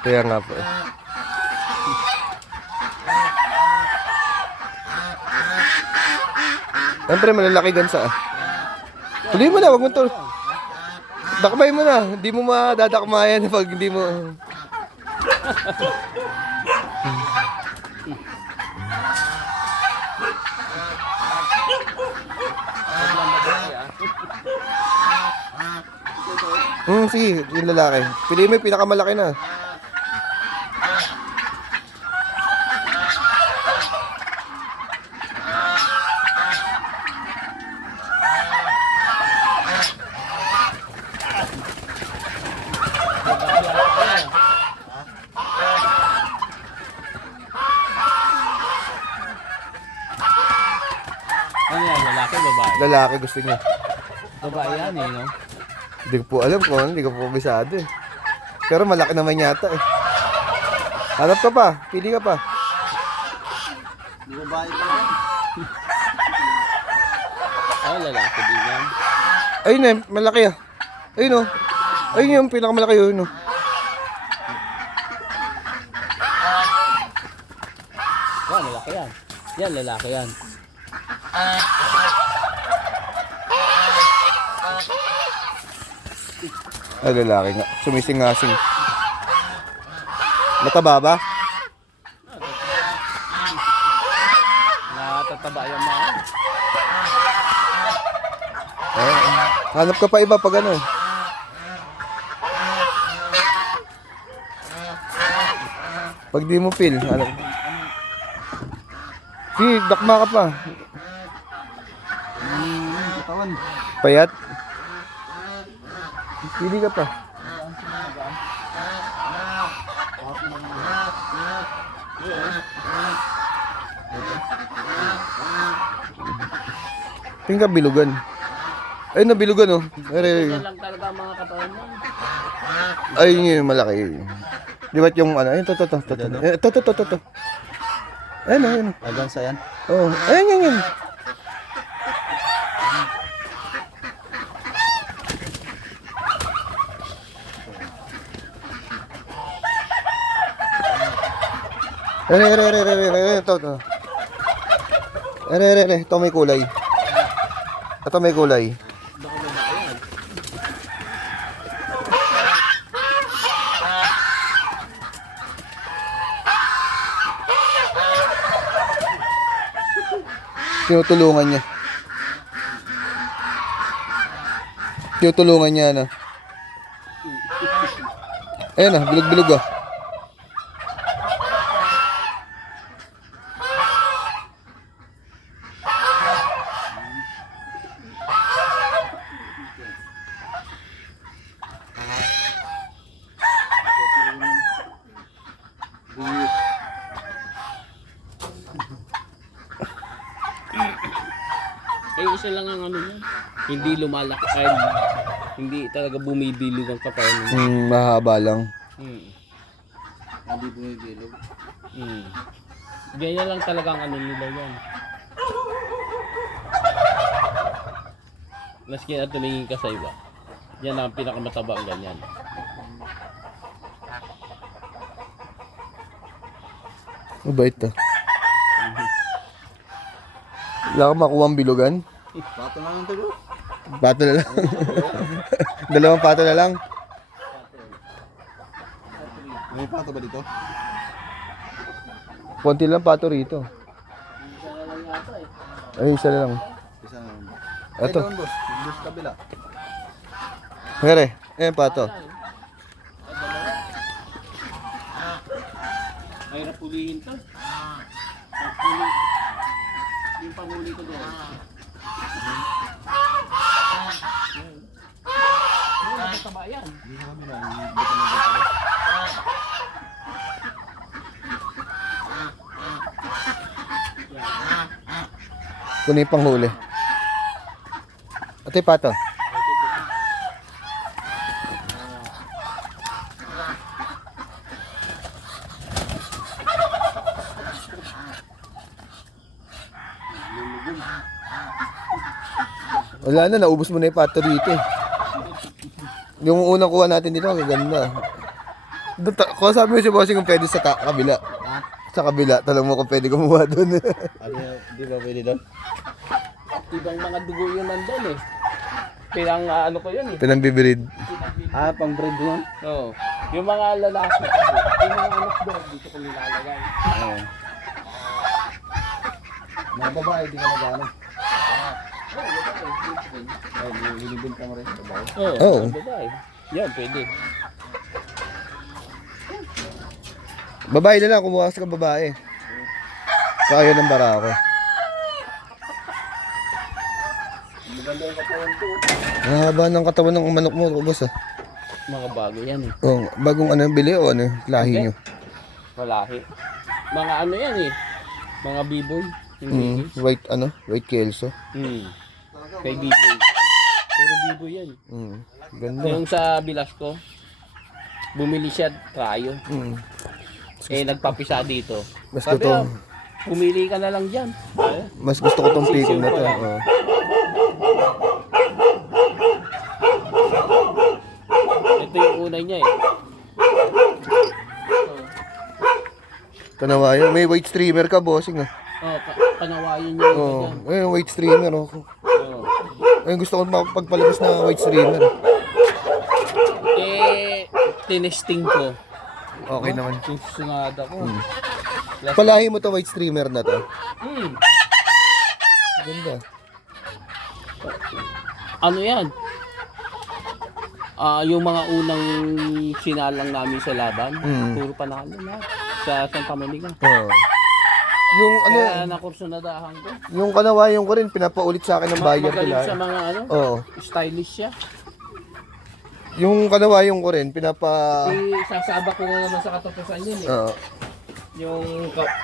Kaya nga po. Siyempre malalaki gansa. Tuloy mo na, wag mo to. Dakmay mo na, hindi mo madadakmayan pag hindi mo. Sige, yung lalaki. Pili mo yung pinakamalaki na. Ano yan, lalaki, babae? Lalaki gusto niya. Babae yan eh, no? Hindi ko po alam kung ano, hindi ko po bisado eh. Pero malaki naman yata eh. Hanap ka pa, pili ka pa. Di babae pa yan. Oh, lalaki din yan. Ayun eh, malaki ah. Ayun oh. Ayun yung pinakamalaki yun oh. Yan, lalaki yan. Yan, lalaki yan. Ay, lalaki nga. Sumising-ngasing. Mataba ba? Natataba yung mga. Hanap ka pa iba pag ano. Pag di mo feel, hanap. Sige, dakma ka pa. Katawan. Payat. Pili ka pa. Tingin ka bilugan. Ay, nabilugan oh. Yan lang talaga ang mga katawan mo. Ay, yun yung malaki. Di ba't yung ano? Ayun, to. To. Ayun, ayun. Hanggang sa yan? Oh, ayun, yan. To. Ito may kulay. Ito may kulay. Tinutulungan niya. Tinutulungan niya na. Ayan na, bilog-bilog ah. Eh, isa lang ang ano yan. Hindi lumalaki. Ay, hindi talaga bumibilog ang katawan mo. Mahaba lang. Hindi bumibilog. Ganyan lang talaga ang ano nila yan. Maski na tumingin ka sa iba. Yan ang pinakamataba ang ganyan. Mabait ah. Wala ka makuha ang bilugan? Pato na lang tayo. Pato na lang. Dalawang pato na lang. May pato ba dito? Konti lang pato rito. Ay, isa na lang. Isa na lang. Ito. Doon boss. Boss kabila. Here, ayan pato. Mahirap pulihin to. Yung panghuli ko doon. Mataba yan. Hindi na kami na. Kunin pang huli. Ito yung pato. Wala na, naubos mo na yung pato dito eh. Yung unang kuha natin dito, ang ganda. Kung sabi mo si bossing kung pwede sa kabila. Ha? Sa kabila, tanong mo kung pwede kumuha doon. Ano, di ba pwede doon? Ibang mga dugo yun nandun eh. Pinang ano ko yun eh. Pinambibirid. Ah, pang bread yun? Oo. Yung mga lalaki kasi, yung mga anak doon, dito ko nilalagay. Oo. Mga babae, di ka nag-ano. Oo, nilibinta mo rin sa babae. Oo, mga babae. Yan, pwede. Babae na lang, kumuha ka babae. Kaya ng bara ako. Maganda yung katawan ko. Ang haba ng katawan ng manok mo, boss ah. Mga bago yan eh. Oh, bagong ano, bili o ano, lahi nyo. Malahi. Mga ano yan eh. Mga b-boy. White ano, white kelso. Kay b-boy. Puro b-boy yan. Ganda. Yung sa Bilasco, bumili siya trayo. Eh, nagpapisa dito. Mas Sabi gusto, ko, pumili ka na lang dyan. mas gusto ko tong Sisiw pikom na pa to. lang. Oh. Ito yung unay niya eh. Tanawayan, may white streamer ka, bossing ah. Oh, panawayin niya ito Oh, dyan. ayun, white streamer oh. Oh. Ayun, gusto ko pagpalabas na white streamer. Eh, tinesting ko. Okay naman. Susungada ko. Palahi mo to white streamer na to. Ganda. Ano yan? Yung mga unang sinalang namin sa laban, puro panalo lahat. Sa Santa Monica. Oh. Yung ano, Kaya nakursunadahan ko. yung kanawayan ko rin, pinapaulit sa akin ng buyer ko Magaling sa lang. mga ano, Oo. stylish siya. Yung kanawayan ko rin, Sasabak ko na naman sa katapusan yun eh. Oo. Yung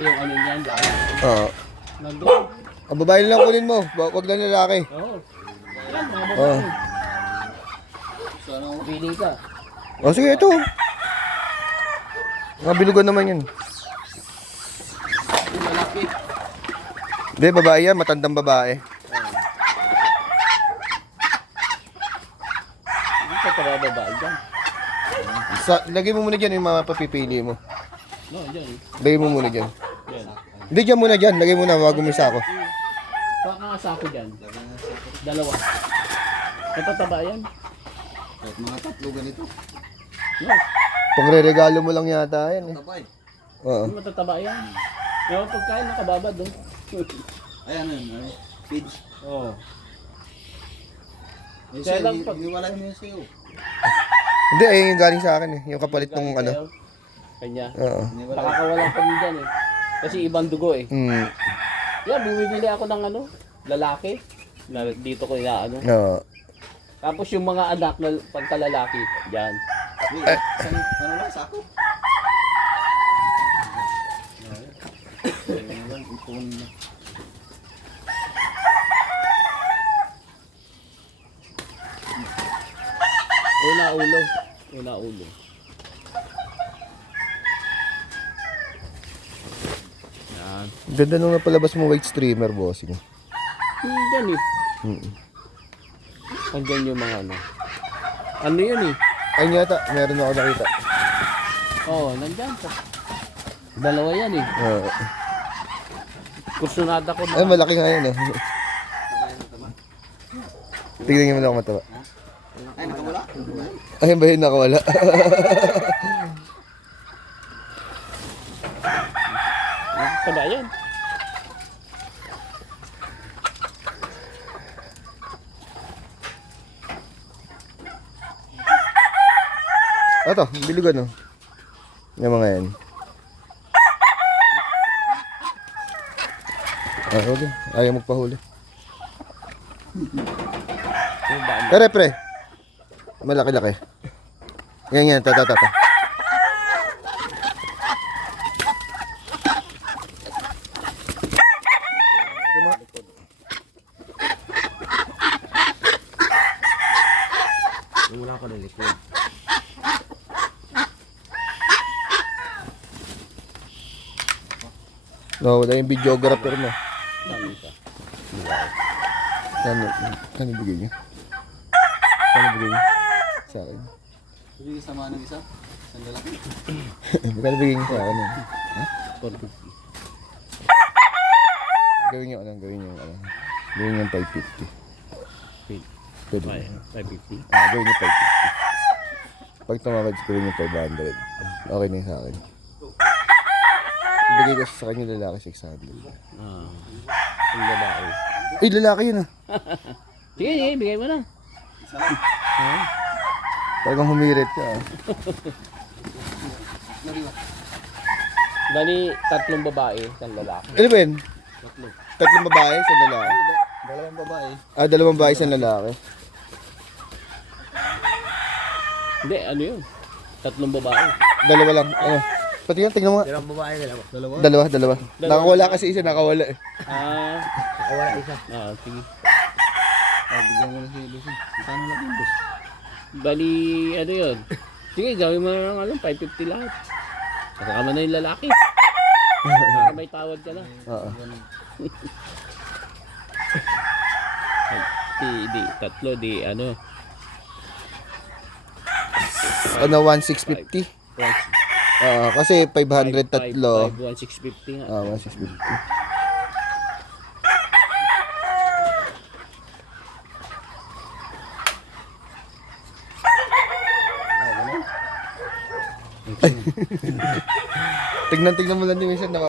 ano niyan, lahat. Oo. Nandun. Ang babae lang kunin mo, wag lang lalaki. Oo. Yan, mga Oo. babae. Pili ka. O sige, ito. Mga bilugan naman yun. Yung malaki. Hindi, babae yan, matandang babae. Hindi ka para babae dyan. Lagay mo muna dyan yung mga papipili mo. No, dyan. Lagay mo muna dyan. Dyan. Hindi, dyan muna dyan. Lagay mo na, wag umisa ako. Baka nga sako dyan. Dalawa. Matataba yan. Kahit mga tatlo ganito. No, Pangre-regalo mo lang yata yan eh. Tabay. Oo. matataba yan. Yung pagkain nakababad doon. Ayan ano. Feeds. Oo. Ay, Kaya siya, lang pag- iniwala mo yung sayo. Hindi, ay yung galing sa akin eh. Yung kapalit ng ano. Kanya. Oo. Nakakawalan kami dyan eh. Kasi ibang dugo eh. Yan, bumibili ako ng ano, lalaki. Na dito ko inaano. Oo. Tapos yung mga anak na pagkalalaki, dyan. Ano lang, sako? Una ulo. Una ulo. Yan. Ganda nung napalabas mo white streamer, bossing. Dyan eh. Andyan yung mga ano. Ano yun eh? Ay yata, meron ako nakita. Oo, nandyan. Dalawa yan eh. Oo. Kursunada ko Ay, malaki nga yan eh. Tignan niyo mo na ako mataba. Ay, nakawala? Ayun ba yun nakawala? Taba yan. Ito, bilugan oh. Yung mga yan. Okay. Ayaw magpahuli. Yung ba? Pre, pre. Malaki-laki. Yan, tata. Wala ko na likod. No, wala yung videographer mo. Dami pa. Kano bigay niya? Kano bigay niya? Sa akin. Sige, sama ng isa. Magkano bigyan niyo sa akin? 450. Gawin niyo ano, gawin niyo ano. Gawin niyo 550. Pwede. 550. Gawin niyo 550. Pag tumawad, gawin niyo 500. Okay na yun sa akin. Ibigay ko sa kanya lalaki 600. Ang babae. Uy, lalaki yun ah. Sige, sige, bigay mo na. Talagang humirit ka ah. Bali, 3 babae, 1 lalaki. Ano ba yun? 3 babae, 1 lalaki. Dalawang babae. 2 babae, 1 lalaki. Hindi, ano yun? 3 babae. 2 lang. Ano? Pati yan, tingnan mo nga. Dalawang babae dalawa. Dalawa. Nakawala kasi isa, nakawala eh. Nakawala isa. Sige. Ay, bigyan mo na si Lucy. Saan na lang boss? Bali, ano yun? Sige, gawin mo na ng 550 lahat. Kasama na yung lalaki. Para may tawad ka na. Oo. Di, 3, di, ano. Ano, 1,650? Kasi 500 tatlo. 1,650 nga. 1,650. Tignan mo lang din minsan